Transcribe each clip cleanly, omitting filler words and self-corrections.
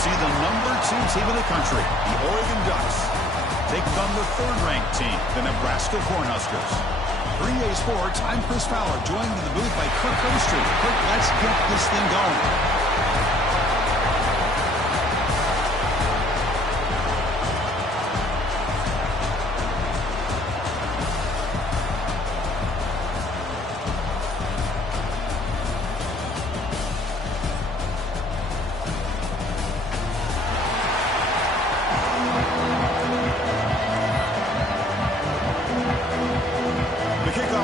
see the #2 team in the country, the Oregon Ducks, taking on the 3rd-ranked team, the Nebraska Cornhuskers. 3A Sports, I'm Chris Fowler, joined in the booth by Kirk Overstreet. Kirk, let's get this thing going.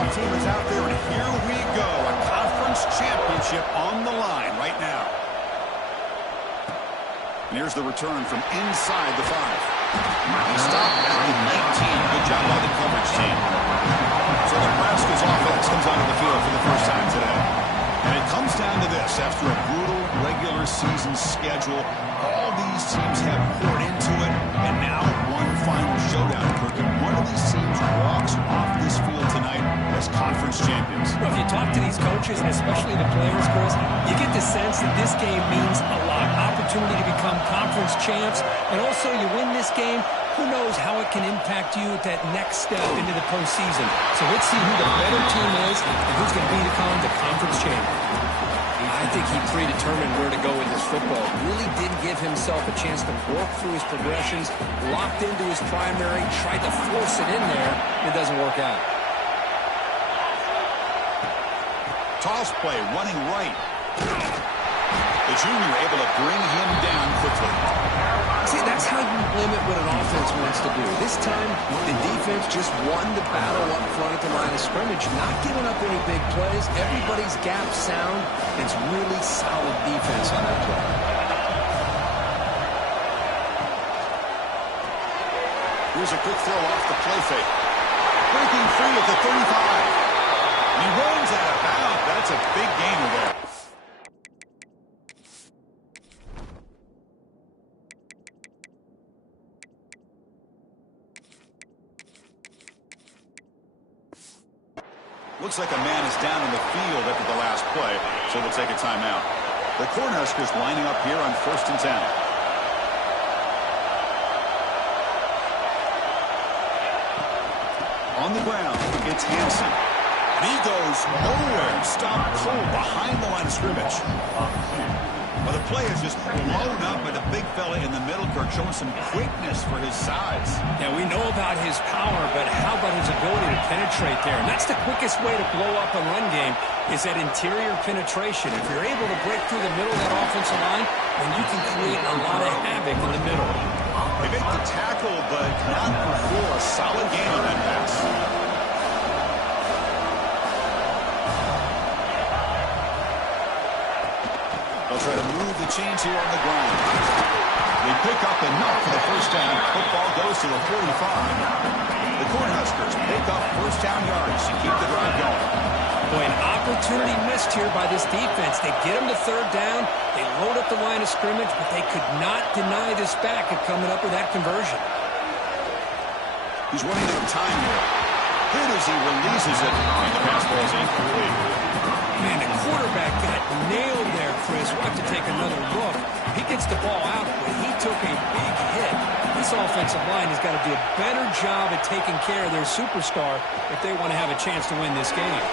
Team is out there, and here we go. A conference championship on the line right now. And here's the return from inside the 5. He stopped at the 19. Good job by the coverage team. So Nebraska's offense comes onto the field for the first time today. And it comes down to this. After a brutal regular season schedule, all these teams have poured into it, and now one final showdown. One of these teams walks off this field tonight as conference champions. Well, if you talk to these coaches, and especially the players, Chris, you get the sense that this game means a lot. Opportunity to become conference champs, and also you win this game, who knows how it can impact you at that next step into the postseason. So let's see who the better team is and who's going to become the conference champion. I think he predetermined where to go with his football. Really did give himself a chance to work through his progressions, locked into his primary, tried to force it in there. It doesn't work out. Toss play, running right. The junior able to bring him down quickly. See, that's how you limit what an offense wants to do. This time, the defense just won the battle up front at the line of scrimmage, not giving up any big plays. Everybody's gap sound. It's really solid defense on that play. Here's a quick throw off the play fake. Breaking free at the 35. And he runs out of bounds. That's a big gainer there. Looks like a man is down in the field after the last play, so they'll take a timeout. The Cornhuskers lining up here on 1st and 10. On the ground, it's Hansen. And he goes nowhere. Stop cold behind the line of scrimmage. Well, the play is just blown up by the big fella in the middle, Kirk, showing some quickness for his size. Yeah, we know about his power, but how about his ability to penetrate there? And that's the quickest way to blow up a run game, is that interior penetration. If you're able to break through the middle of that offensive line, then you can create a lot of havoc in the middle. They make the tackle, but not before a solid gain on that pass. They'll try to move the chains here on the ground. They pick up enough for the first down. Football goes to the 45. The Cornhuskers pick up first down yards to keep the drive going. Boy, an opportunity missed here by this defense. They get them to 3rd down. They load up the line of scrimmage, but they could not deny this back of coming up with that conversion. He's running out of time here. Good as he releases it, and the pass ball is incomplete. Man, the quarterback got nailed there, Chris. We'll have to take another look. He gets the ball out, but he took a big hit. This offensive line has got to do a better job at taking care of their superstar if they want to have a chance to win this game.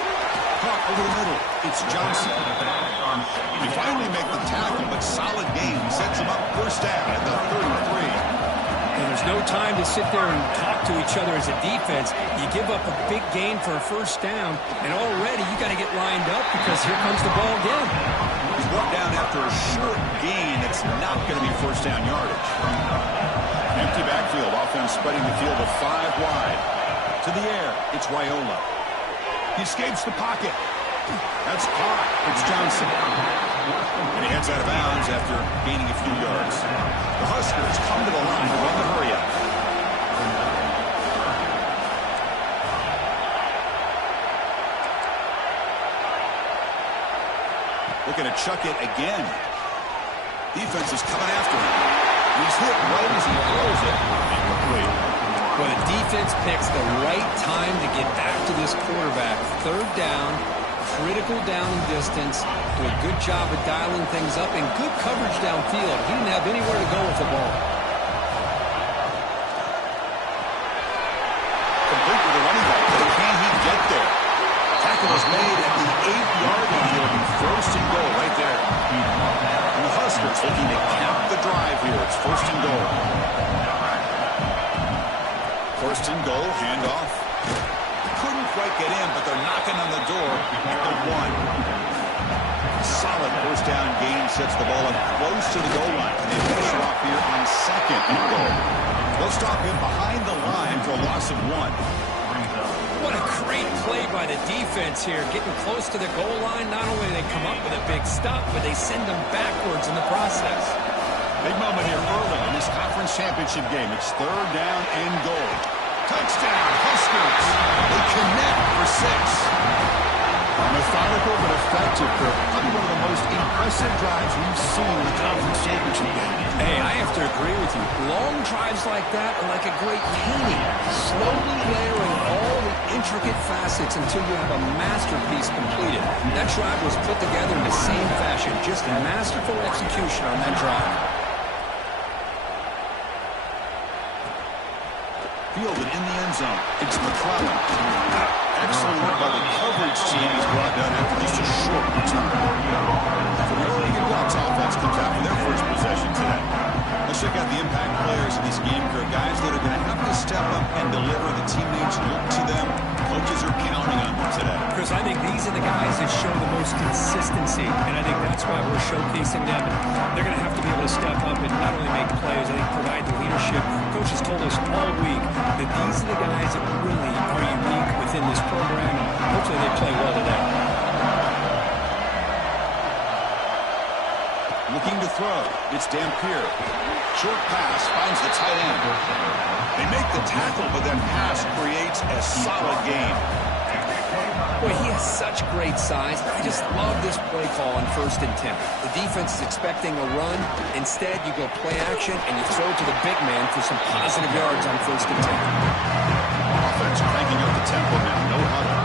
Caught over the middle. It's Johnson. He finally make the tackle, but solid gain sets him up first down at the 33. And there's no time to sit there and talk to each other as a defense. You give up a big gain for a first down, and already you got to get lined up because here comes the ball again. He's brought down after a short gain. It's not going to be first down yardage. Empty backfield. Offense spreading the field of 5 wide. To the air, it's Raiola. He escapes the pocket. That's caught. It's Johnson. And he heads out of bounds after gaining a few yards. The Huskers come to the line to run the hurry-up. Looking to chuck it again. Defense is coming after him. He's hit right as he throws it. Incomplete. Well, the defense picks the right time to get back to this quarterback. 3rd down, critical down and distance, do a good job of dialing things up, and good coverage downfield. He didn't have anywhere to go with the ball. Complete with the running back, but can he get there? Tackle is made at the 8-yard line. It'll be first and goal right there. And the Huskers looking to cap the drive here. It's first and goal. First and goal, handoff. Couldn't quite get in, but they're knocking on the door at the 1. Solid first down gain sets the ball up close to the goal line. And they finish it off here on second and goal. They'll stop him behind the line for a loss of 1. What a great play by the defense here. Getting close to the goal line, not only do they come up with a big stop, but they send them backwards in the process. Big moment here early in this conference championship game. It's third down and goal. Touchdown, Huskers. They connect for 6. Methodical but effective, Kirk. Probably one of the most impressive drives we've seen in the conference championship game. Hey, I have to agree with you. Long drives like that are like a great painting. Slowly layering all the intricate facets until you have a masterpiece completed. That drive was put together in the same fashion. Just masterful execution on that drive. Fielded in the end zone. It's McClellan. Excellent work by the coverage team. He's brought down after just a short return. So the Oregon Ducks offense comes out for their first possession today. Let's check out the impact players in this game, Kirk. Guys that are going to have to step up and deliver. The teammates look to them. Coaches are counting on them today. Chris, I think these are the guys that show the most consistency, and I think that's why we're showcasing them. They're going to have to be able to step up and not only make plays, I think provide the leadership. Coaches told us all week that these are the guys that really are unique within this program, and hopefully they play well today. Looking to throw. It's Dampier. Short pass finds the tight end. They make the tackle, but that pass creates a solid gain. Boy, he has such great size. I just love this play call on 1st and 10. The defense is expecting a run. Instead, you go play action, and you throw to the big man for some positive yards on 1st and 10. Offense cranking up the tempo now. No huddle.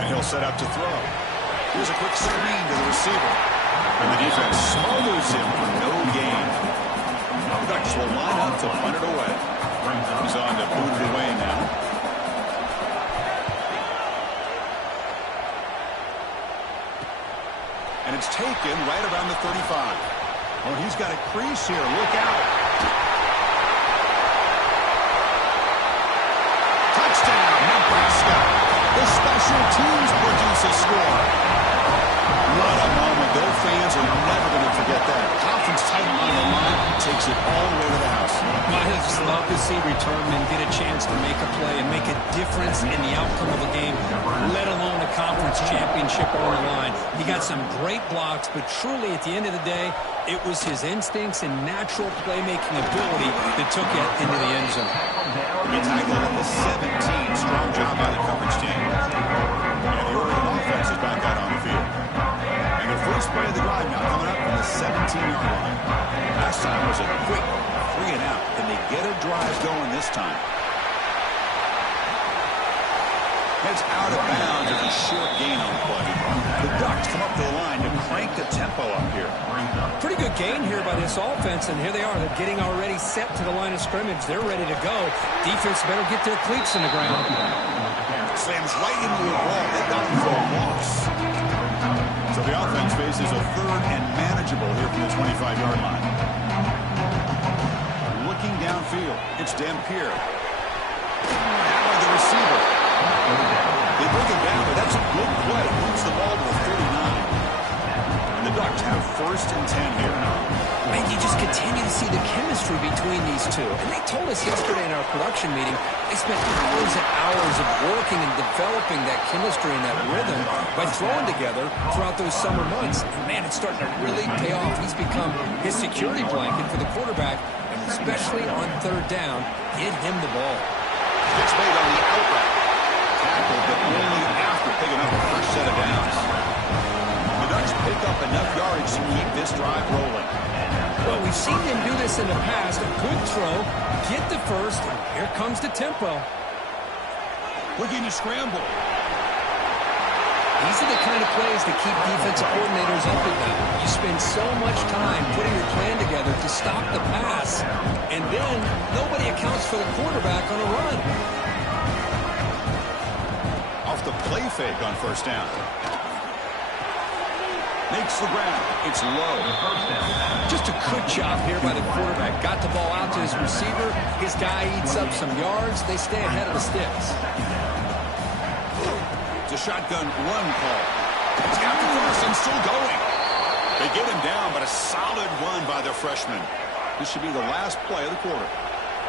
And he'll set up to throw. Here's a quick screen to the receiver. And the defense smothers him for no gain. The Ducks will line up to punt it away. He's on to boot it away now. And it's taken right around the 35. Oh, he's got a crease here. Look out. Touchdown, Nebraska. The special teams produce a score. What a moment. Their fans are never going to forget that. Conference title on the line takes it all the way to the house. I just love to see returnmen get a chance to make a play and make a difference in the outcome of a game, let alone a conference championship on the line. He got some great blocks, but truly at the end of the day, it was his instincts and natural playmaking ability that took it into the end zone. He tackled at the 17. Strong job by the coverage team. And the Oregon offense is back out on the field. And the first play of the drive now coming up from the 17-yard line. Last time was a quick 3 and out. Can they get a drive going this time? Heads out of bounds with a short gain on the play. The Ducks come up to the line to crank the tempo up here. Pretty good gain here by this offense, and here they are. They're getting already set to the line of scrimmage. They're ready to go. Defense better get their cleats in the ground. Slams right into the wall. They got him for a loss. So the offense faces a third and manageable here from the 25-yard line. Looking downfield, it's Dampier. By the receiver. They bring it down, but that's a good play. Moves the ball to the 39. And the Ducks have 1st and 10 here. Man, you just continue to see the chemistry between these two. And they told us yesterday in our production meeting, they spent hours and hours of working and developing that chemistry and that rhythm by throwing together throughout those summer months. And man, it's starting to really pay off. He's become his security blanket for the quarterback, and especially on 3rd down, get him the ball. Gets made on the outright. Tackled, but only after picking up the first set of downs. The Ducks pick up enough yardage to keep this drive rolling. Well, we've seen him do this in the past. A good throw, get the first, and here comes the tempo. Looking to scramble. These are the kind of plays that keep defensive coordinators up at night. You spend so much time putting your plan together to stop the pass, and then nobody accounts for the quarterback on a run. Off the play fake on first down. Makes the ground. It's low. Just a good job here by the quarterback. Got the ball out to his receiver. His guy eats up some yards. They stay ahead of the sticks. It's a shotgun run call. He's got the first and still going. They get him down, but a solid run by the freshman. This should be the last play of the quarter.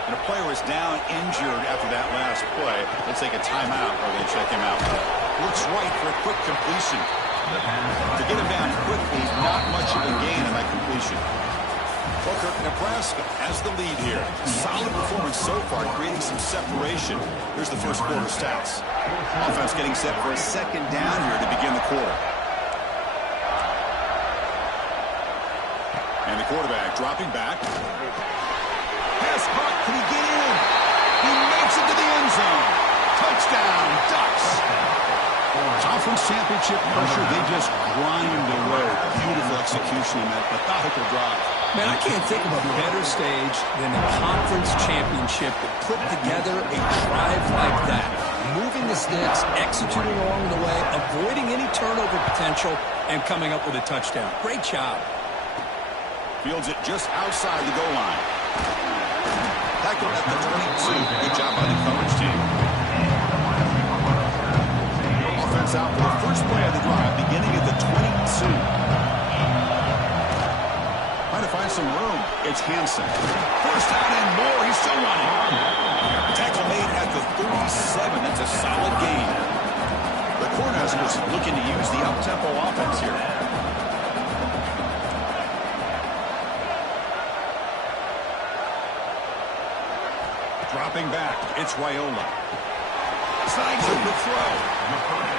And a player is down injured after that last play. They'll take a timeout or they check him out. Looks right for a quick completion. To get him down quickly, not much of a gain on that completion. Booker, Nebraska has the lead here. Solid performance so far, creating some separation. Here's the first quarter stats. Offense getting set for a second down here to begin the quarter. And the quarterback dropping back. Pass caught. Can he get in? He makes it to the end zone. Touchdown, Ducks. Conference championship pressure, they just grind away. Beautiful execution in that methodical drive. Man, I can't think of a better stage than the conference championship to put together a drive like that. Moving the sticks, executing along the way, avoiding any turnover potential, and coming up with a touchdown. Great job. Fields it just outside the goal line. Tackled at the 22. Good job by the coverage team. Offense out for the first play of the drive, beginning at the 22. Trying to find some room. It's Hansen. First down and more. He's still running. Tackle made at the 37. That's a solid gain. The Cornhuskers looking to use the up-tempo offense here. Dropping back. It's Raiola. Slides in the throw.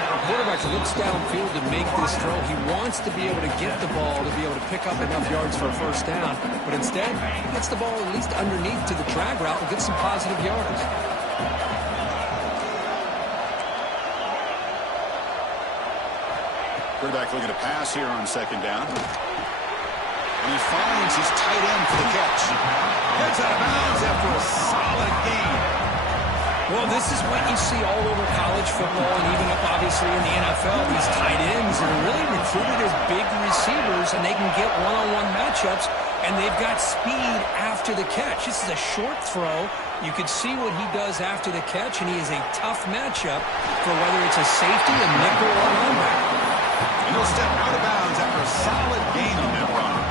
The quarterback looks downfield to make this throw. He wants to be able to get the ball to be able to pick up enough yards for a first down. But instead, he gets the ball at least underneath to the drag route and gets some positive yards. Quarterback looking to pass here on second down. And he finds his tight end for the catch. Heads out of bounds after a solid gain. Well, this is what you see all over college football and even up, obviously, in the NFL. These tight ends are really recruited as big receivers, and they can get one-on-one matchups, and they've got speed after the catch. This is a short throw. You can see what he does after the catch, and he is a tough matchup for whether it's a safety, a nickel, or a linebacker. And he'll step out of bounds after a solid gain on that run.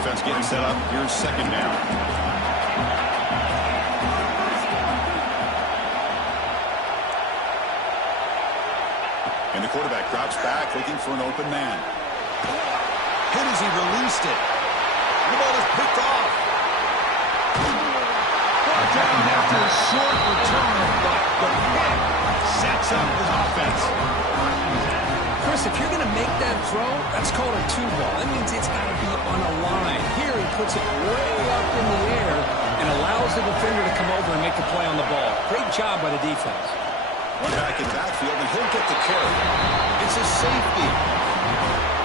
Offense getting set up. Here's second down. And the quarterback drops back, looking for an open man. Hit as he released it. And the ball is picked off. Brought down after a short return, but the pick sets up his offense. Chris, if you're going to make that throw, that's called a two-ball. That means it's got to be on a line. Here he puts it way up in the air and allows the defender to come over and make a play on the ball. Great job by the defense. One back in the backfield, and he'll get the carry. It's a safety.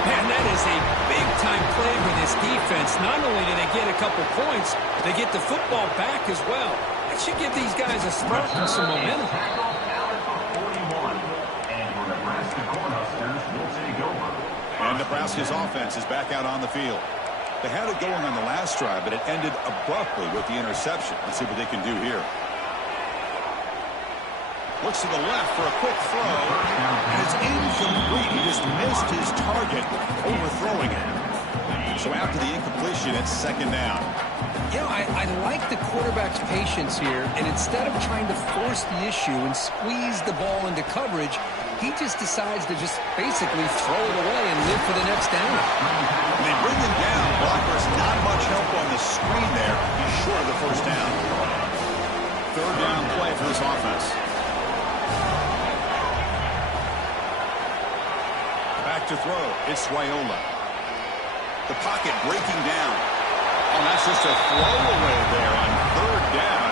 Man, that is a big-time play for this defense. Not only do they get a couple points, they get the football back as well. That should give these guys a spark and some momentum. And Nebraska's offense is back out on the field. They had it going on the last drive, but it ended abruptly with the interception. Let's see what they can do here. Looks to the left for a quick throw, and it's incomplete. He just missed his target, overthrowing it. So after the incompletion, it's second down. You know, I like the quarterback's patience here, and instead of trying to force the issue and squeeze the ball into coverage, he just decides to just basically throw it away and live for the next down. And they bring him down. Blockers not much help on the screen there. He's short of the first down. Third down play for this offense. Back to throw. It's Raiola. The pocket breaking down. And that's just a throwaway there on third down.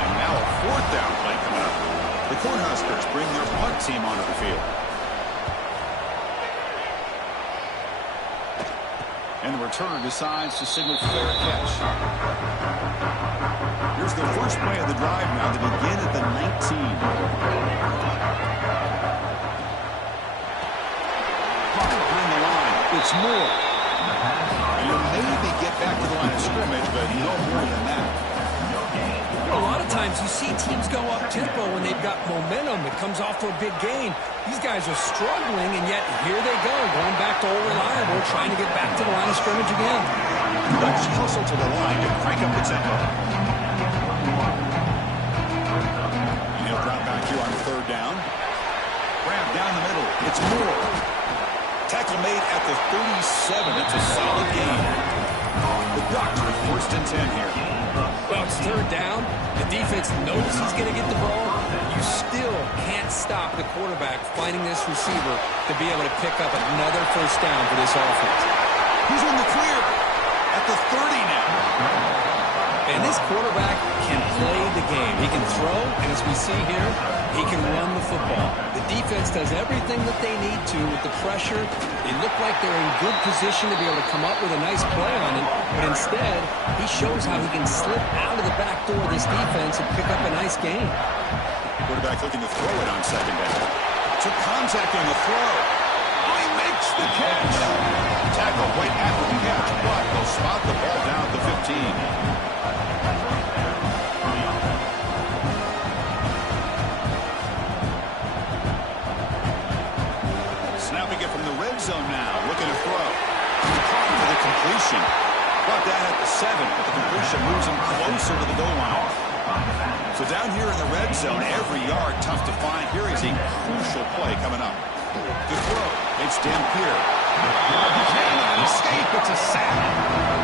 And now a fourth down play coming up. The Cornhuskers bring their punt team onto the field. And the return decides to signal fair catch. Here's the first play of the drive now to begin at the 19. Behind the line, it's Moore. And you'll maybe get back to the line of scrimmage, but no more than that. A lot of times you see teams go up-tempo when they've got momentum. It comes off for a big gain. These guys are struggling, and yet here they go, going back to old reliable, trying to get back to the line of scrimmage again. Let's hustle to the line to crank up the tempo. And he'll drop back here on third down. Grab down the middle. It's Moore. Tackle made at the 37. It's a solid gain. The Doctor, first and 10 here. Well, it's third down. The defense knows he's going to get the ball. You still can't stop the quarterback finding this receiver to be able to pick up another first down for this offense. He's in the clear at the 30 now. And this quarterback can play the game. He can throw, and as we see here, he can run the football. The defense does everything that they need to with the pressure. They look like they're in good position to be able to come up with a nice play on it, but instead, he shows how he can slip out of the back door of this defense and pick up a nice gain. Quarterback looking to throw it on second down. Took contact on the throw. Oh, he makes the catch. Tackle right after the catch, but they'll spot the ball down at the 15. Snapping it from the red zone now, looking to throw. Caught for the completion. Brought down at the 7, but the completion moves him closer to the goal line. So down here in the red zone, every yard tough to find. Here is a crucial play coming up. The throw, it's Dampier. He cannot escape, it's a sack.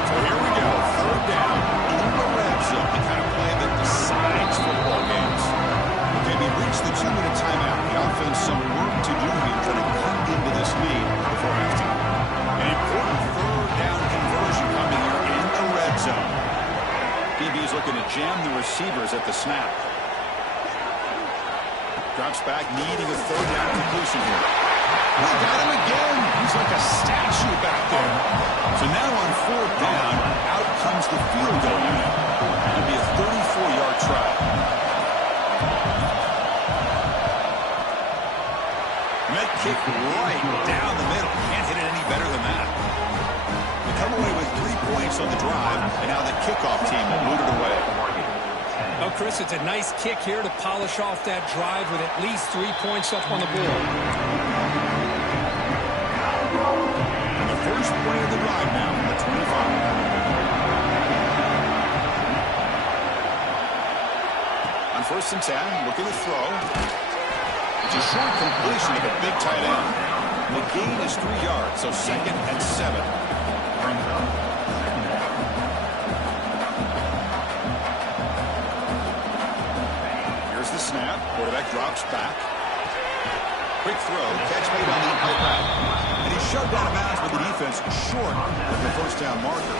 So here we go, third down in the red zone. The kind of play that decides football games. Okay, we reached the 2-minute timeout. The offense some work to do here, trying to cut into this lead before halftime. An important third down conversion coming here in the red zone. DB's looking to jam the receivers at the snap. Drops back, needing a third down completion here. We got him again. He's like a statue back there. So now on fourth down, out comes the field goal unit. It'll be a 34-yard try. Met kick right down the middle. Can't hit it any better than that. They come away with 3 points on the drive, and now the kickoff team will boot it away. Oh, Chris, it's a nice kick here to polish off that drive with at least 3 points up on the board. And the first play of the drive now from the 25. On first and 10, looking to throw. It's a short completion of a big tight end. The gain is 3 yards, so second and 7. Here's the snap. Quarterback drops back. Quick throw. Catch made on the outright. And he's shoved out of bounds with the defense short of the first down marker.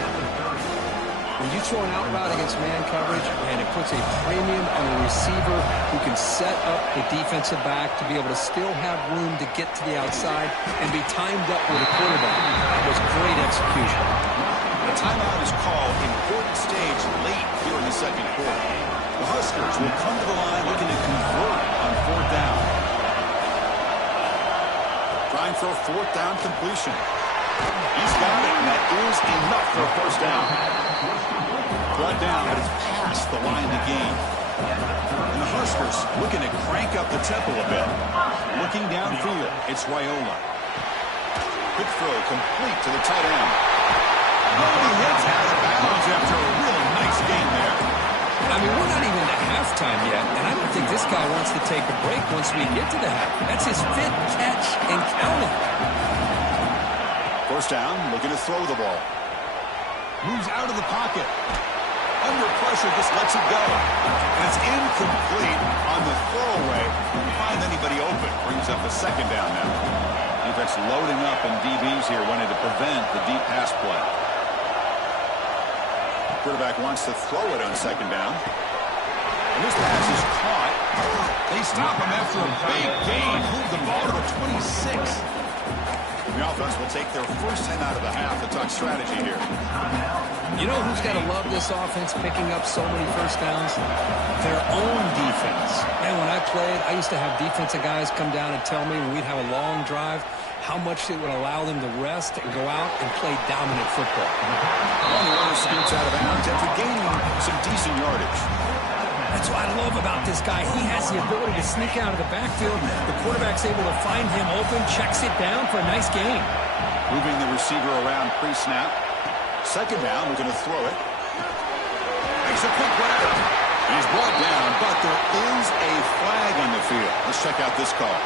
When you throw an out route against man coverage, and it puts a premium on a receiver who can set up the defensive back to be able to still have room to get to the outside and be timed up with a quarterback. That was great execution. A timeout is called. Important stage late here in the second quarter. The Huskers will come to the line looking to convert on fourth down. Trying for a fourth down completion. He's got it, and that is enough for a first down. Brought down, but it's past the line to gain. And the Huskers looking to crank up the tempo a bit. Looking downfield, it's Raiola. Quick throw complete to the tight end. Oh, he hits out of bounds after a really nice game there. I mean, we're not even at halftime yet, and I don't think this guy wants to take a break once we get to the half. That's his 5th catch and counting. First down, looking to throw the ball. Moves out of the pocket. Under pressure, just lets it go. And it's incomplete on the throwaway. Couldn't find anybody open. Brings up a second down now. Defense loading up, and DBs here wanting to prevent the deep pass play. Quarterback wants to throw it on second down. And this pass is caught. They stop him after a big gain. Move the ball to the 26. The offense will take their first 10 out of the half to talk strategy here. You know who's got to love this offense picking up so many first downs? Their own defense. Man, when I played, I used to have defensive guys come down and tell me when we'd have a long drive how much it would allow them to rest and go out and play dominant football. Well, the runner scoots out of bounds after gaining some decent yardage. That's what I love about this guy. He has the ability to sneak out of the backfield. The quarterback's able to find him open, checks it down for a nice gain. Moving the receiver around pre-snap. Second down, we're going to throw it. Makes a quick grab. He's brought down, but there is a flag on the field. Let's check out this call.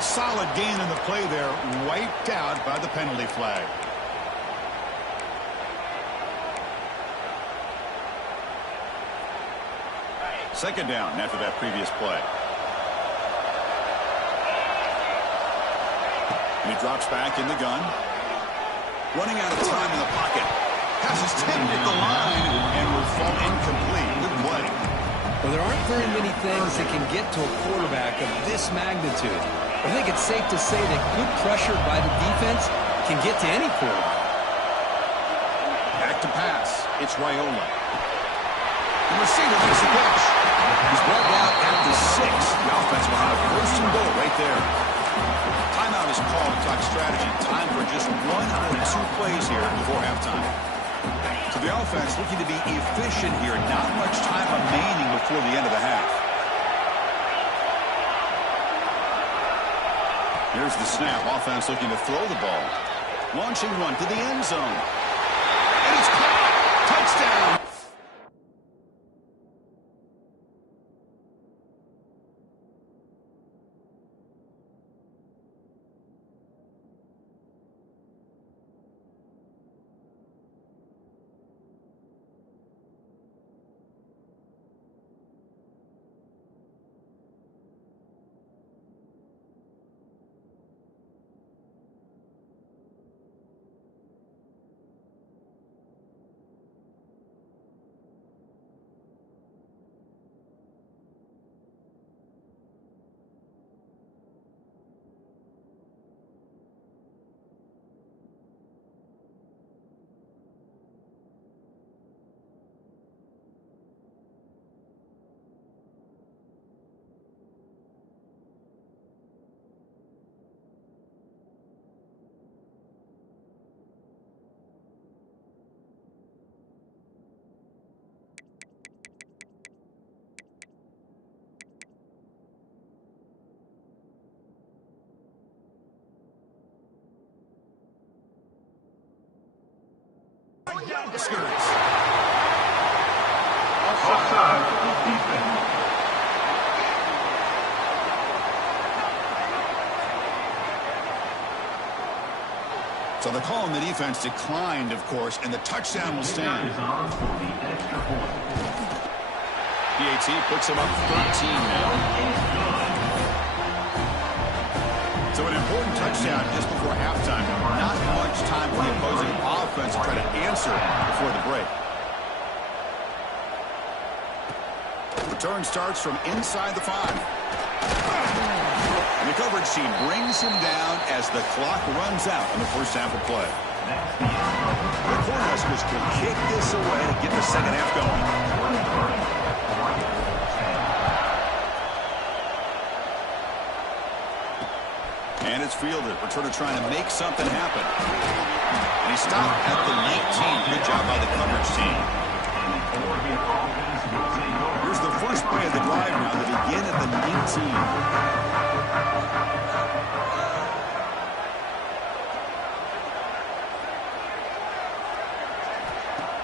Solid gain in the play there, wiped out by the penalty flag. Second down after that previous play. And he drops back in the gun. Running out of time in the pocket. Pass is tipped at the line and will fall incomplete. Good play. Well, there aren't very many things that can get to a quarterback of this magnitude. I think it's safe to say that good pressure by the defense can get to any quarterback. Back to pass. It's Raiola. The receiver makes the catch. He's brought down at the 6. The offense will have first and goal right there. Timeout is called to talk strategy. Time for just 1 or 2 plays here before halftime. So the offense looking to be efficient here. Not much time remaining before the end of the half. Here's the snap. Offense looking to throw the ball. Launching one to the end zone. And it's caught. Touchdown. Skirts. Offside defense. So the call on the defense declined, of course, and the touchdown will stand. BAT puts him up 13 now. So an important touchdown just before halftime. Not much time for the opposing offense to try to answer before the break. Return starts from inside the 5. And the coverage team brings him down as the clock runs out in the first half of play. The Cornhuskers can kick this away to get the second half going. And it's fielded. Returner trying to make something happen. And he stopped at the 19. Good job by the coverage team. Here's the first play of the drive now to begin at the 19.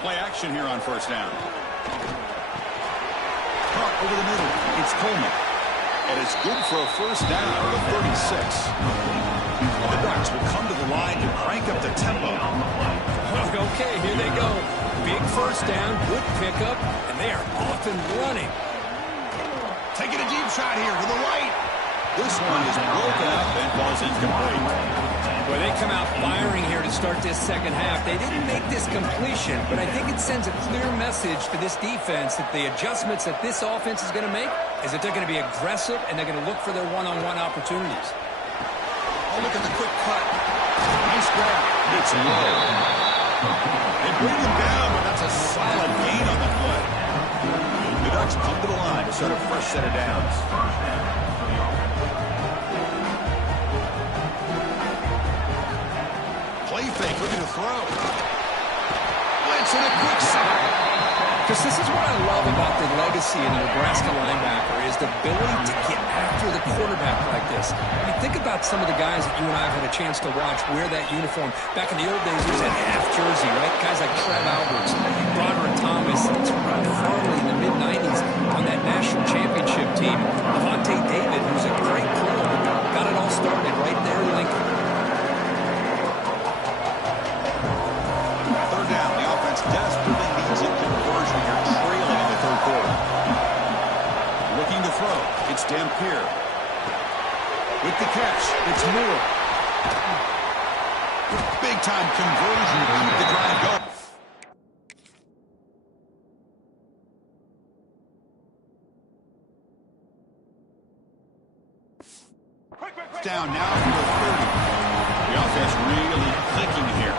Play action here on first down. Caught over the middle. It's Coleman. And it's good for a first down at the 36. The Ducks will come to the line to crank up the tempo. Okay, here they go. Big first down, good pickup, and they are off and running. Taking a deep shot here to the right. This one is broken up and falls incomplete. Well, they come out firing here to start this second half. They didn't make this completion, but I think it sends a clear message to this defense that the adjustments that this offense is going to make is that they're going to be aggressive and they're going to look for their one-on-one opportunities. Oh, look at the quick cut. Nice grab. It's low. They bring him down, but that's a solid gain on the foot. The Ducks come to the line to start a fresh set of downs. Play fake, looking to throw. Blitz and a quick sack. Because this is what I love about the legacy of the Nebraska linebacker is the ability to get after the quarterback like this. I mean, think about some of the guys that you and I have had a chance to watch wear that uniform. Back in the old days, it was that half jersey, right? Guys like Trev Alberts, Broderick Thomas, Rod Farley in the mid-90s on that national championship team. Avante David, who's a great player, got it all started right there in Lincoln. Third down, the offense desperately needs a conversion here, trailing in the third quarter. Looking to throw, it's Dampier. With the catch, it's Moore. Big-time conversion to keep the drive going. Down now from the 30. The offense really clicking here.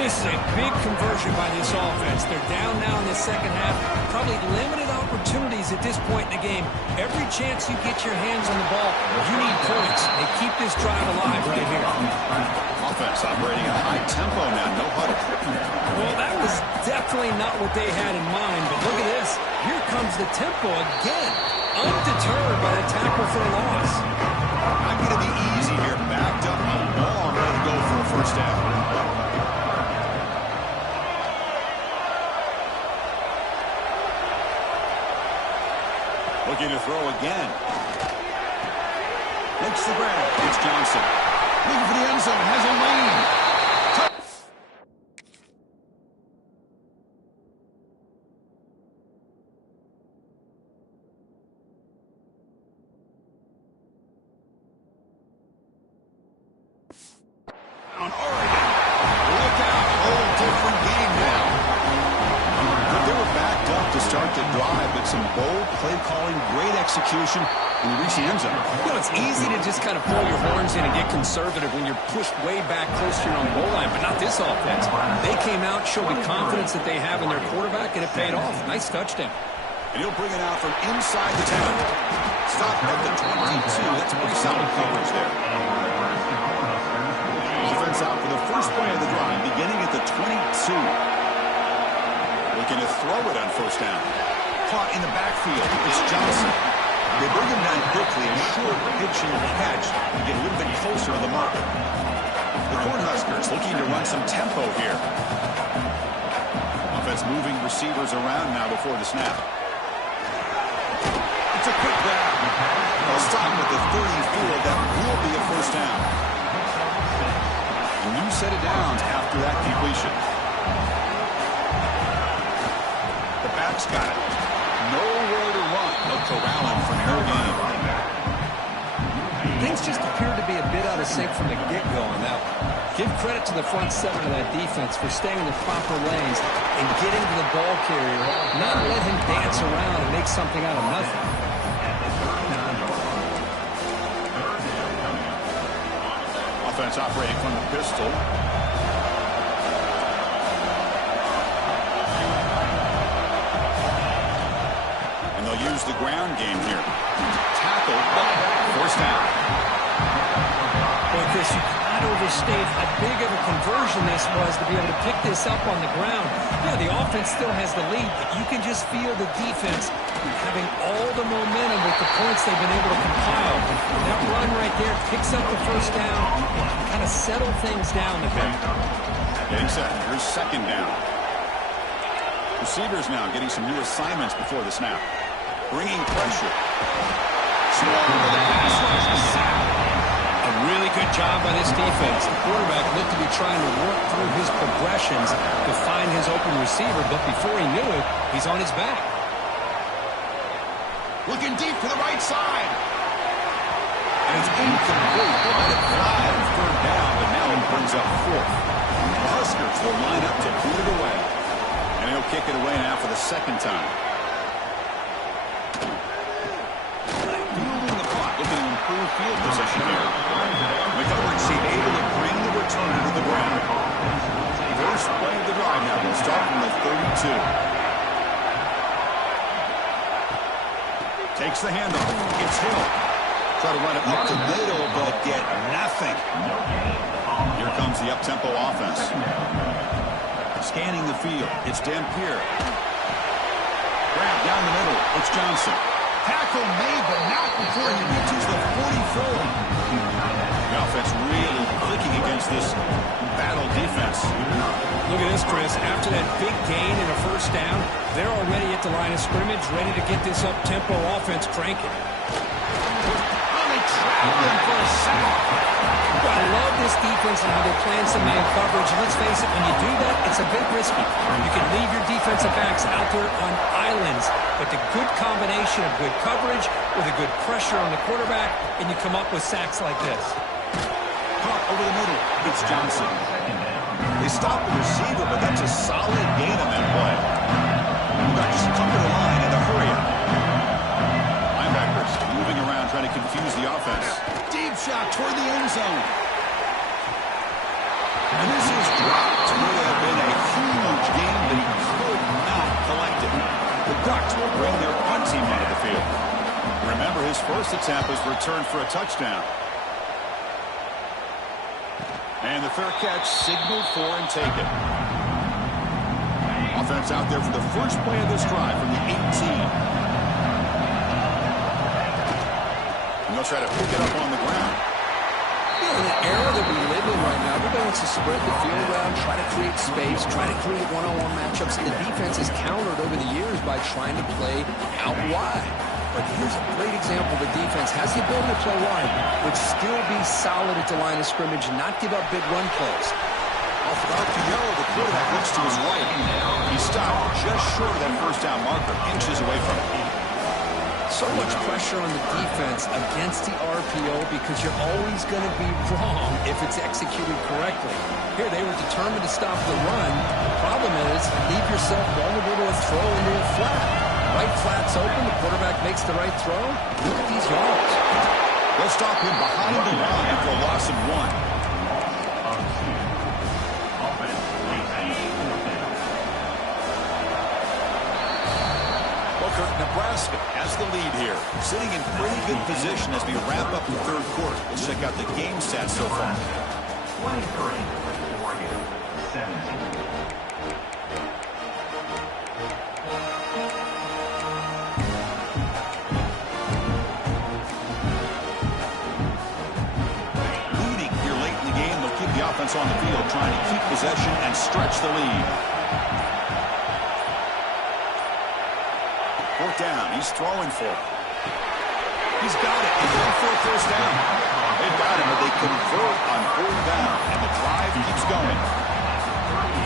This is a big conversion by this offense. They're down now in the second half. Probably limited opportunities at this point in the game. Every chance you get your hands on the ball, you need points. They keep this drive alive right here. Offense operating at a high tempo now, no huddle. Well, that was definitely not what they had in mind, but look at this. Here comes the tempo again. Undeterred by the tackle for a loss. Not going to be easy here. Backed up a long way to go for a first down. Looking to throw again. Makes the grab. It's Johnson. Looking for the end zone. Has a lane. On Oregon. Look out. Whole different game now. But they were backed up to start the drive, but some bold play calling, great execution, and they reach the end zone. You know, it's easy to just kind of pull your horns in and get conservative when you're pushed way back close to your own goal line, but not this offense. They came out, showed the confidence that they have in their quarterback, and it paid off. Nice touchdown. And he'll bring it out from inside the 10. Stop at the 22. That's pretty solid coverage there. Offense out for the first play of the drive, beginning at the 22. Looking to throw it on first down. Caught in the backfield. It's Johnson. They bring him down quickly, a short pitching catch to get a little bit closer to the mark. The Cornhuskers looking to run some tempo here. Offense moving receivers around now before the snap. It's a quick grab. They'll stop at the 34. That will be a first down. A new set of downs after that completion. The back's got it. Nowhere to run. They'll corral him for no gain. Things just appeared to be a bit out of sync from the get-go on that one. Give credit to the front seven of that defense for staying in the proper lanes and getting to the ball carrier, not let him dance around and make something out of nothing. Offense operating from the pistol. And they'll use the ground game here. Tackle, first down. Boy, Chris, you cannot overstate how big of a conversion this was to be able to pick this up on the ground. Yeah, the offense still has the lead, but you can just feel the defense having all the momentum with the points they've been able to compile. That run right there picks up the first down and kind of settle things down a bit. Getting set. Here's second down. Receivers now getting some new assignments before the snap. Bringing pressure. Slow to the pass rush. A really good job by this defense. The quarterback looked to be trying to work through his progressions to find his open receiver, but before he knew it, he's on his back. Looking deep to the right side. And it's incomplete. They let it fly on third down, but now it brings up fourth. The Huskers will line up to boot it away. And he'll kick it away now for the second time. Fielding the clock, looking to improve field position here. The coverage team able to bring the return to the ground. First play of the drive now. They'll start from the 32. Takes the handoff. It's Hill. Try to run it up the middle, but get nothing. Here comes the up-tempo offense. Scanning the field. It's Dampier. Grab down the middle. It's Johnson. Tackle made, but not before he reaches the 44. The offense really clicking against this battle defense. Look at this, Chris. After that big gain and a first down, they're already at the line of scrimmage, ready to get this up-tempo offense cranking. Traveling for a sack. I love this defense and how they're playing some man coverage. And let's face it, when you do that, it's a bit risky. You can leave your defensive backs out there on islands, but the good combination of good coverage with a good pressure on the quarterback, and you come up with sacks like this. Caught over the middle. It's Johnson. They stop the receiver, but that's a solid gain on that play. Just come to the line in a hurry up. Linebackers moving around, trying to confuse the offense. Deep shot toward the end zone. And this is dropped. Would have been a huge gain, but he could not collect it. The Ducks will bring their punt team onto the field. Remember, his first attempt was returned for a touchdown. And the fair catch signaled for and taken. Offense out there for the first play of this drive from the 18. And they'll try to pick it up on the ground. In the era that we live in right now, everybody wants to spread the field around, try to create space, try to create one-on-one matchups, and the defense has countered over the years by trying to play out wide. But here's a great example. The defense has the ability to play wide, but still be solid at the line of scrimmage and not give up big run plays. Off route to Yellow, the quarterback looks to his right. He stopped just short of that first down marker, inches away from it. So much pressure on the defense against the RPO because you're always going to be wrong if it's executed correctly. Here, they were determined to stop the run. Problem is, leave yourself vulnerable to a throw into a flat. Right flat's open, the quarterback makes the right throw. Look at these yards. They'll stop him behind the line for a loss of 1. Nebraska has the lead here, sitting in pretty good position as we wrap up the third quarter. Let's check out the game stats so far. 23, Oregon, 17. Leading here late in the game, they'll keep the offense on the field, trying to keep possession and stretch the lead. Fourth down. He's throwing for it. He's got it. He's going for a first down. They've got him, but they convert on fourth down, and the drive keeps going.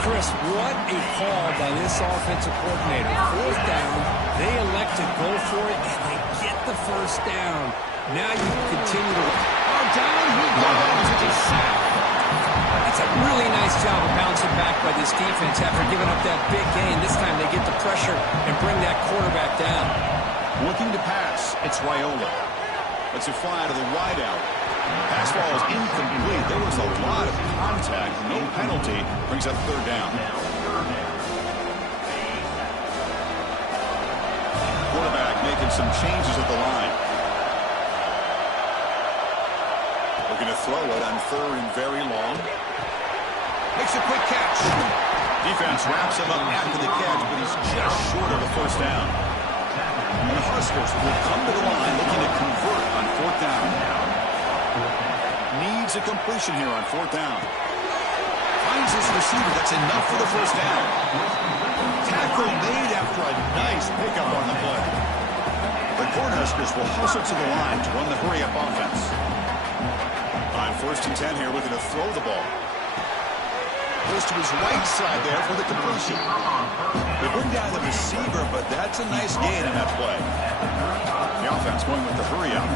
Chris, what a call by this offensive coordinator. Fourth down, they elect to go for it, and they get the first down. Now you can continue to... Oh, down he goes. It's a sack. That's a really nice job of bouncing back by this defense after giving up that big gain. This time they get the pressure and bring that quarterback down. Looking to pass, it's Raiola. Let's it fly to the wideout. Pass ball is incomplete. There was a lot of contact. No penalty. Brings up third down. Quarterback making some changes at the line. Looking to throw it on third and very long. Makes a quick catch. Defense wraps him up after the catch, but he's just short of the first down. And the Huskers will come to the line looking to convert on fourth down. Needs a completion here on fourth down. Finds his receiver. That's enough for the first down. Tackle made after a nice pickup on the play. The Cornhuskers will hustle to the line to run the hurry-up offense. On first and 10 here, looking to throw the ball. Goes to his right side there for the completion. They bring down the receiver, but that's a nice gain in that play. The offense going with the hurry-up.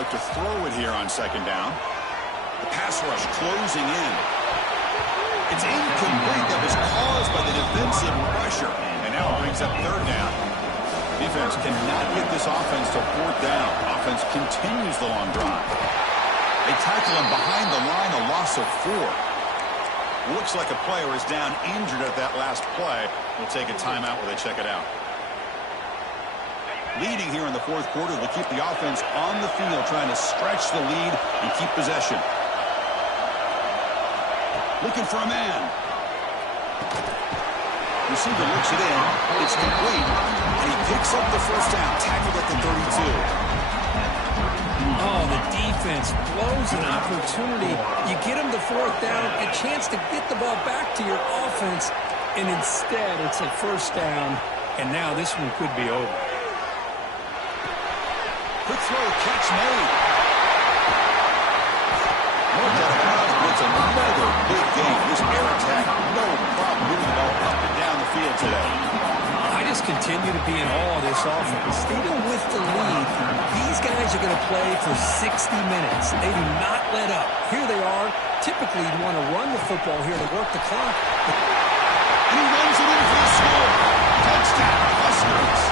look to throw it here on second down. The pass rush closing in. It's incomplete. That was caused by the defensive pressure. And now it brings up third down. Defense cannot get this offense to fourth down. Offense continues the long drive. They tackle him behind the line, a loss of 4. Looks like a player is down injured at that last play. We'll take a timeout while they check it out. Leading here in the fourth quarter, they'll keep the offense on the field, trying to stretch the lead and keep possession. Looking for a man. Receiver looks it in. It's complete. And he picks up the first down, tackled at the 32. Oh, the defense blows an opportunity. You get them the fourth down, a chance to get the ball back to your offense, and instead it's a first down, and now this one could be over. Quick throw, catch made. Mark that out, but it's another big game. This air attack, no problem moving the ball up and down the field today. I just continue to be in awe of this offense. Even with the lead, these guys are going to play for 60 minutes. They do not let up. Here they are. Typically, you want to run the football here to work the clock. And he runs it in for the score. Touchdown, Huskers.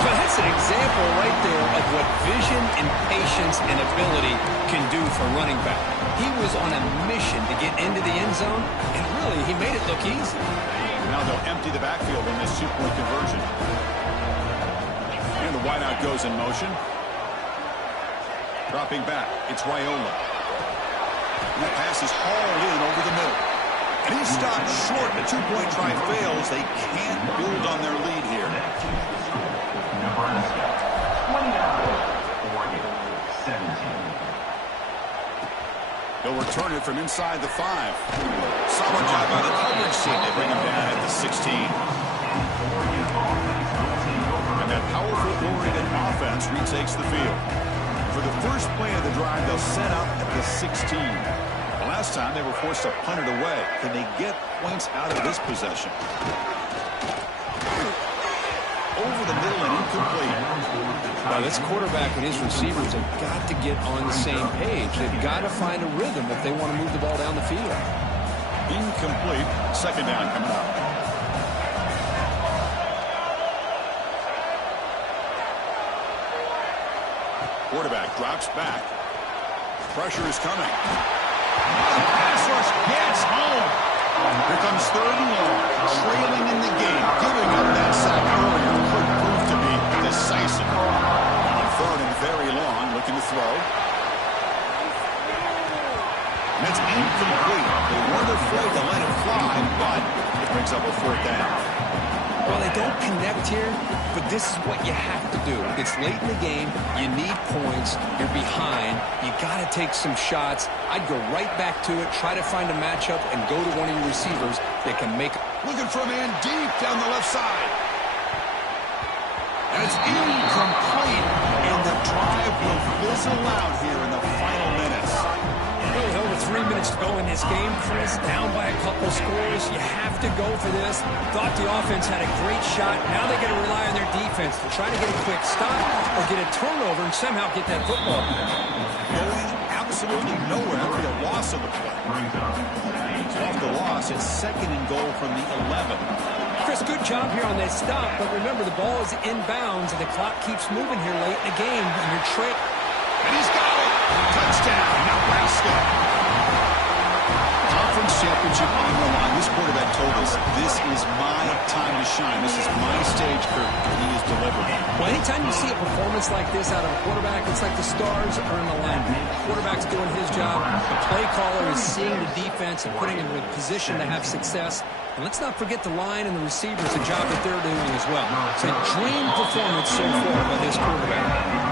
Well, that's an example right there of what vision and patience and ability can do for running back. He was on a mission to get into the end zone, and really, he made it look easy. Now they'll empty the backfield in this two-point conversion. And the wideout goes in motion. Dropping back, it's Raiola. And that pass is hauled in over the middle. And he's stopped short. The two-point try fails. They can't build on their lead here. Nebraska, 29, Oregon, 17. They'll return it from inside the 5. Solid job by the coverage team. They bring him down at the 16. And that powerful Oregon offense retakes the field. For the first play of the drive, they'll set up at the 16. The last time, they were forced to punt it away. Can they get points out of this possession? Over the middle and incomplete. Now, this quarterback and his receivers have got to get on the same page. They've got to find a rhythm if they want to move the ball down the field. Incomplete. Second down coming up. Quarterback drops back. Pressure is coming. The pass rush gets home. Here comes third and long. Trailing in the game. Giving up that sack earlier could prove to be decisive. On third and very long. Looking to throw. And it's incomplete. They weren't afraid to let it fly, but it brings up a fourth down. Well, they don't connect here, but this is what you have to do. It's late in the game. You need points. You're behind. You got to take some shots. I'd go right back to it, try to find a matchup, and go to one of your receivers that can make... Looking for a man deep down the left side. And it's incomplete, and the drive will fizzle out here in the final minutes. Really over 3 minutes to go in this game, Chris. Down by a couple scores. You have to go for this. Thought the offense had a great shot. Now they got to rely on their defense to try to get a quick stop or get a turnover and somehow get that football back. Going absolutely nowhere after the loss of the play. So off the loss, it's second and goal from the 11. Chris, good job here on that stop, but remember the ball is inbounds and the clock keeps moving here late in the game and you're trailing. And he's got it. Touchdown, Nebraska. Conference championship on the line. This quarterback told us, this is my time to shine. This is my stage curtain. He is delivering. Well, anytime you see a performance like this out of a quarterback, it's like the stars are in alignment. The quarterback's doing his job. The play caller is seeing the defense and putting him in a position to have success. And let's not forget the line and the receivers, the job that they're doing as well. It's a dream performance so far by this quarterback.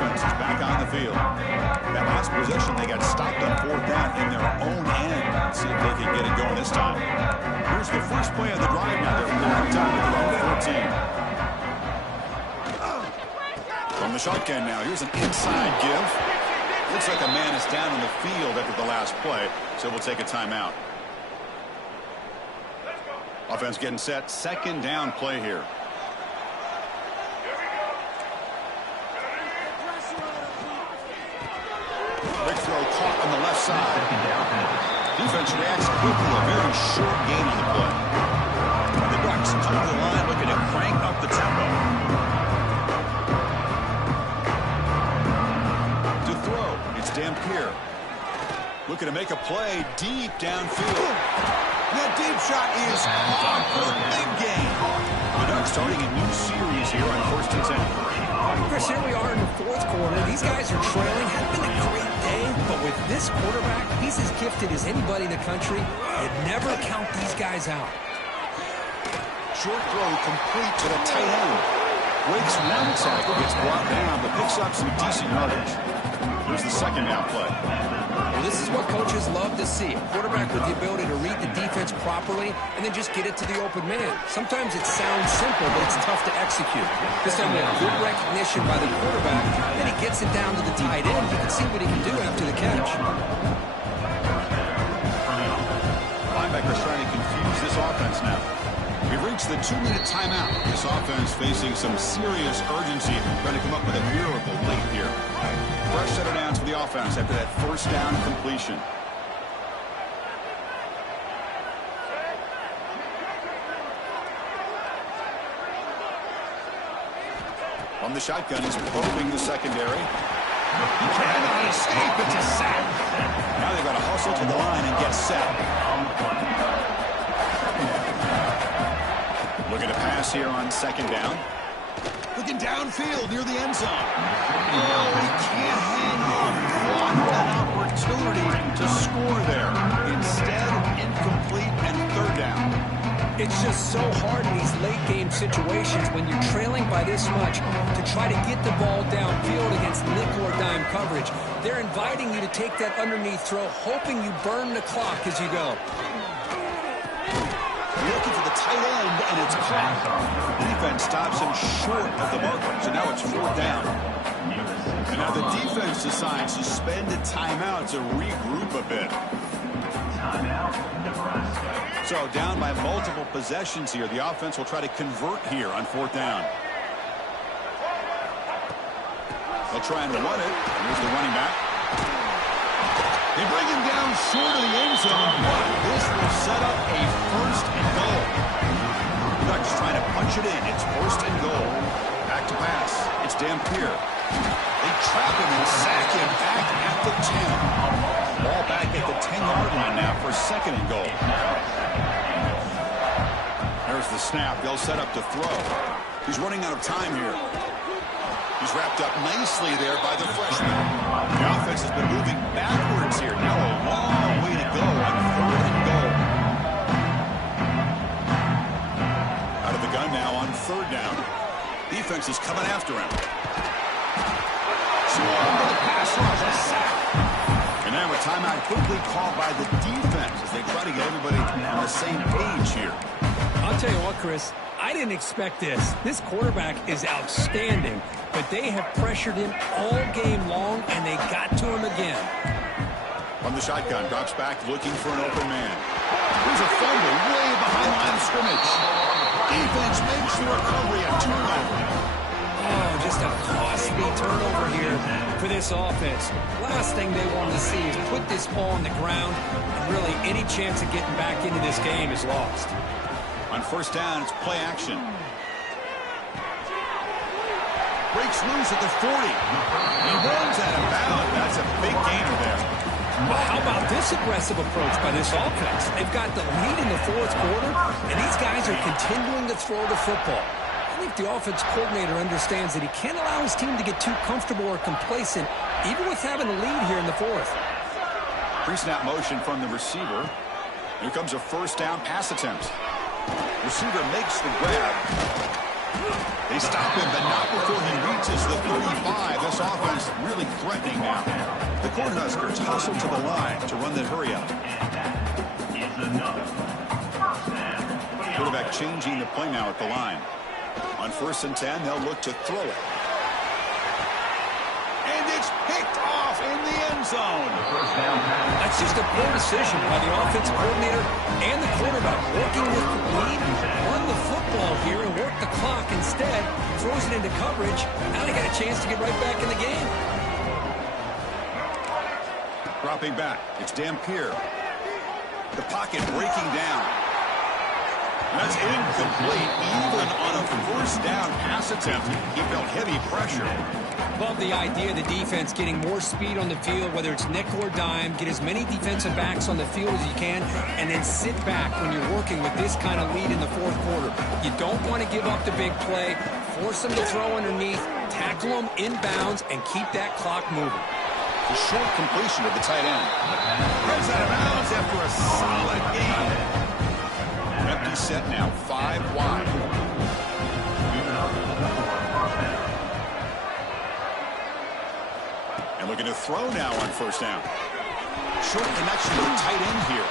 offense is back on the field. That last possession, they got stopped on 4th down in their own end. Let's see if they can get it going this time. Here's the first play of the drive now. They're locked down at their own 14. From the shotgun now, here's an inside give. Looks like a man is down on the field after the last play, so we'll take a timeout. Offense getting set. 2nd down play here. Big throw caught on the left side. Defense reacts quickly. A very short gain on the play. The Ducks come to the line looking to crank up the tempo. To throw, it's Dampier. Looking to make a play deep downfield. That deep shot is on for the big game. The Ducks starting a new series here on 1st and 10. Chris, here we are in the 4th quarter. These guys are trailing. Had been a great day, but with this quarterback, he's as gifted as anybody in the country. You'd never count these guys out. Short throw complete to the tight end. Breaks one tackle, gets brought down, but picks up some decent yardage. Here's the 2nd down play. Well, this is what coaches love to see. A quarterback with the ability to read the defense properly and then just get it to the open man. Sometimes it sounds simple, but it's tough to execute. This time we have good recognition by the quarterback, then he gets it down to the tight end. You can see what he can do after the catch. Linebackers trying to confuse this offense now. We've reached the 2-minute timeout. This offense facing some serious urgency, trying to come up with a miracle late here. Fresh set of downs for the offense after that 1st down completion. From the shotgun, he's probing the secondary. He cannot escape. It's a sack. Now they've got to hustle to the line and get set. Looking to pass here on 2nd down. Looking downfield near the end zone. Oh, he can't hang on. What an opportunity to score there. Instead, incomplete and 3rd down. It's just so hard in these late-game situations when you're trailing by this much to try to get the ball downfield against nickel or dime coverage. They're inviting you to take that underneath throw, hoping you burn the clock as you go. Looking for the tight end, and it's caught. Defense stops him short of the marker, so now it's 4th down. And now the defense decides to spend a timeout to regroup a bit. So down by multiple possessions here. The offense will try to convert here on 4th down. They'll try and run it. And here's the running back. They bring him down short of the end zone, but this will set up a 1st and goal. Ducks trying to punch it in. It's 1st and goal. Back to pass. It's Dampier. They trap him and sack him back at the 10. Ball back at the 10-yard line now for 2nd and goal. There's the snap. They'll set up to throw. He's running out of time here. He's wrapped up nicely there by the freshman. The offense has been moving backwards here. Now a long way to go on 3rd and goal. Out of the gun now on 3rd down. Defense is coming after him. Swung to the pass rush, a sack. And now a timeout quickly called by the defense as they try to get everybody on the same page here. I'll tell you what, Chris, I didn't expect this. This quarterback is outstanding, but they have pressured him all game long, and they got to him again. From the shotgun, drops back looking for an open man. Here's a fumble way behind line of scrimmage. Defense makes the recovery, a turnover. Oh, just a costly turnover here for this offense. Last thing they want to see is put this ball on the ground, and really any chance of getting back into this game is lost. On 1st down, it's play action. Breaks loose at the 40. He runs out of bounds. That's a big gainer there. Well, how about this aggressive approach by this offense? They've got the lead in the 4th quarter, and these guys are continuing to throw the football. I think the offense coordinator understands that he can't allow his team to get too comfortable or complacent, even with having a lead here in the 4th. Pre-snap motion from the receiver. Here comes a 1st down pass attempt. Receiver makes the grab. They stop him, but not before he reaches the 35. This offense really threatening now. The Cornhuskers hustle to the line to run that hurry up. Quarterback changing the play now at the line. On 1st and 10, they'll look to throw it. And it's picked off in the end zone. That's just a poor decision by the offensive coordinator and the quarterback. Working with the lead, run the football here and work the clock. Instead, throws it into coverage. Now they got a chance to get right back in the game. Dropping back, it's Dampier. The pocket breaking down. That's incomplete. Even on a 1st down pass attempt, he felt heavy pressure. Love the idea of the defense getting more speed on the field, whether it's nickel or dime. Get as many defensive backs on the field as you can, and then sit back when you're working with this kind of lead in the 4th quarter. You don't want to give up the big play. Force them to throw underneath, tackle them inbounds, and keep that clock moving. The short completion of the tight end. Heads out of bounds after a solid game. Empty set now, 5 wide. And looking to throw now on 1st down. Short connection to the tight end here.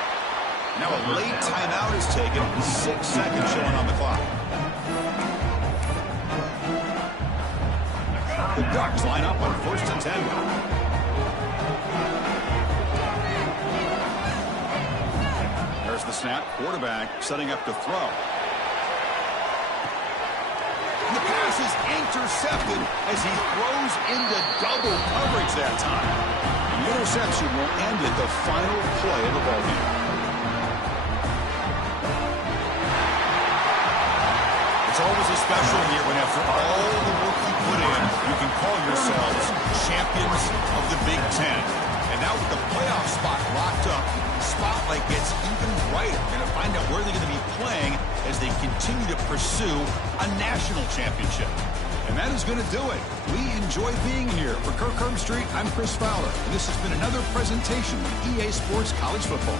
Now a late timeout is taken. 6 seconds showing on the clock. The Ducks line up on 1st and 10. There's the snap. Quarterback setting up to throw. And the pass is intercepted as he throws into double coverage that time. The interception will end at the final play of the ballgame. It's always a special year when after all the work you put in, you can call yourselves champions of the Big Ten. And now with the playoff spot locked up, the spotlight gets even brighter. We're going to find out where they're going to be playing as they continue to pursue a national championship. And that is going to do it. We enjoy being here. For Kirk Herbstreit, I'm Chris Fowler. And this has been another presentation of EA Sports College Football.